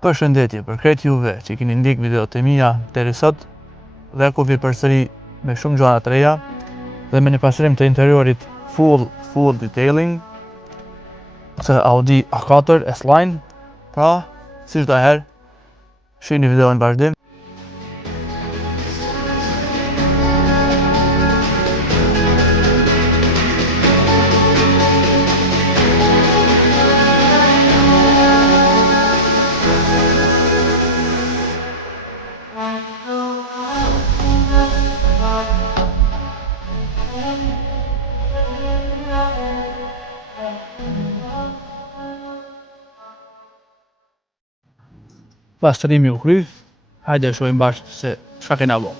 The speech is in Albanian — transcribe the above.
Përshëndetje për krejt juve që keni ndjek videot e mia deri sot dhe ku vi përsëri me shumë gjëra të reja dhe me një pastrim të interiorit full detailing të Audi A4 S-Line. Pra, si çdo herë, shihni videon në vazhdim. Pastrimi u kry, hajde shohim bashkë se çka kena bo.